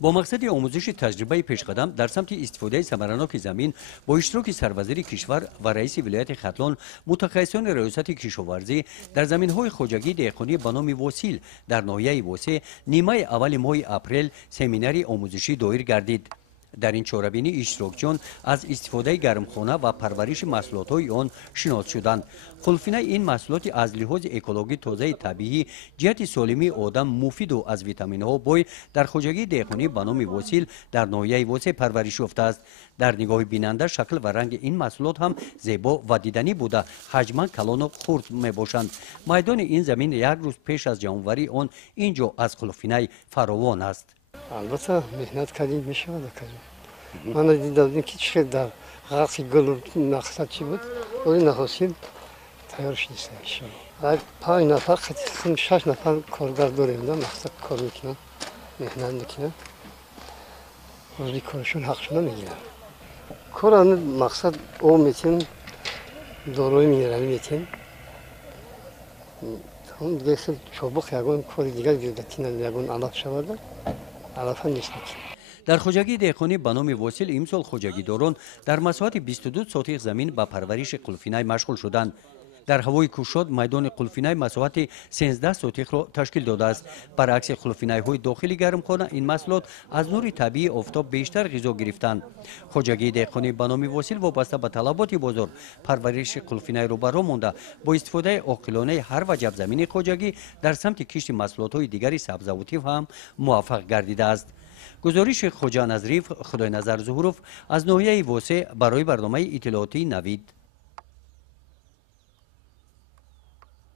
با مقصد آموزش تجربه پیشقدم در سمت استفاده ثمرناک زمین با اشتراک سروزیر کشور و رئیس ولایت ختلان متخصصان ریاست کشاورزی در زمین‌های خوجگی دهقانی به نام وسیل در ناحیه وسه نیمه اول ماه اپریل سمیناری آموزشی دایر گردید. در این چاره‌بینی اشتراکچیان از استفاده گرمخانه و پرورش محصولات آن شناخته شدند. خلفینه این محصولات از لحاظ اکولوژی تازه طبیعی جهت سالمی آدم مفید و از ویتامین‌ها بای در خوجگی دهقانی به نام وسیل در ناحیه وسه پرورش یافته است. در نگاه بیننده شکل و رنگ این محصولات هم زیبا و دیدنی بوده حجما کلان و خرد میباشند. میدان این زمین یک روز پیش از جمع‌آوری آن اینجا از خلفینه فراوان است. البته مهنت کردیم میشه کردیم. من دیدم که چه در غرق گل نقصد چی بود ولی نخواستیم تیارش نیست انشالله. 5 نفر خیلی 6 نفر کارگر داریم در مقصد کار میکنن مهنت میکنن روزی کارشون حقشون نمیگیرن. کاران مقصد او میتین داروی میگیرن میتین اون دیگه خیلی چوبخ یگون کار دیگر گردتینن یگون علف شوردن علف نیست. در خوجگی دهقانی به نام وسیل امسال خوجگیداران در مساحت 22 سوتیق زمین به پرورش قلفینه مشغول شدند. در هوای کوشاد میدان قلفینه مساحت 13 سوتیق را تشکیل داده است. برعکس قلفینه های داخلی گرمخانه این محصولات از نور طبیعی آفتاب بیشتر غذا گرفتند. خوجگی دهقانی به نام وسیل وابسته به طلبات بازار پرورش قلفینه را برا مانده با استفاده عاقلانه هر وجب زمین خوجگی در سمت کشت محصولات های دیگری سبزیجاتی هم موفق گردیده است. گزارش خوجا نظریف خدای نظر ظهورов از ناحیه وسه برای برنامه اطلاعاتی نوید.